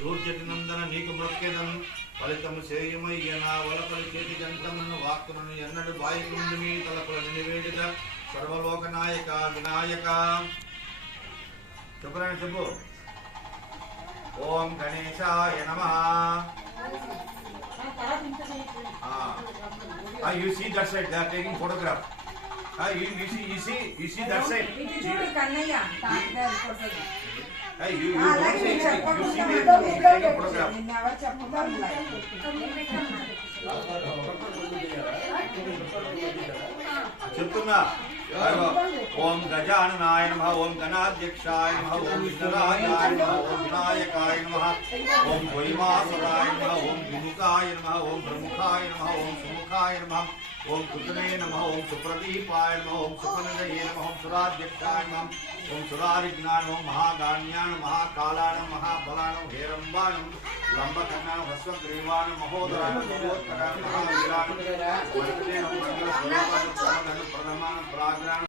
దూర్జటినందన నీకు మొక్కెదం ఫలితము చేయమయ్యన వలపలి చేతి గంటమును వాక్కులను ఎన్నడు బాయికుంది మీ తలపులను నివేదిక సర్వలోక నాయక వినాయక చెప్పురాని చెప్పు. ఓం గణేశాయ నమః. You see that side, they are taking photograph. You see that side. చెప్తున్నా. ఓం గజాననాయ నమః, ఓం గణాధ్యక్షాయ నమః, ఓం విఘ్నరాజాయ నమః, ఓం వినాయకాయ నమః, ఓం వైమాసురాయ నమః, ఓం విముఖాయ నమః, ఓం ప్రముఖాయ నమః, ఓం సుముఖాయ నమః, ఓం కృతనే నమః, ఓం సుప్రదీపాయ నమః, ఓం సుఖనిధయే నమః, ఓం సురాధ్యక్షాయ నమః, ఓం సురారిజ్ఞానం, ఓం మహాగాన్యానం, మహాకాలానం, మహాబలానం, హేరంబానం, లంబకర్ణానం, హస్వగ్రీవానం, మహోదరానం, మహోత్కరానం, మహావీరానం, ప్రథమానం ప్రాగ్రానం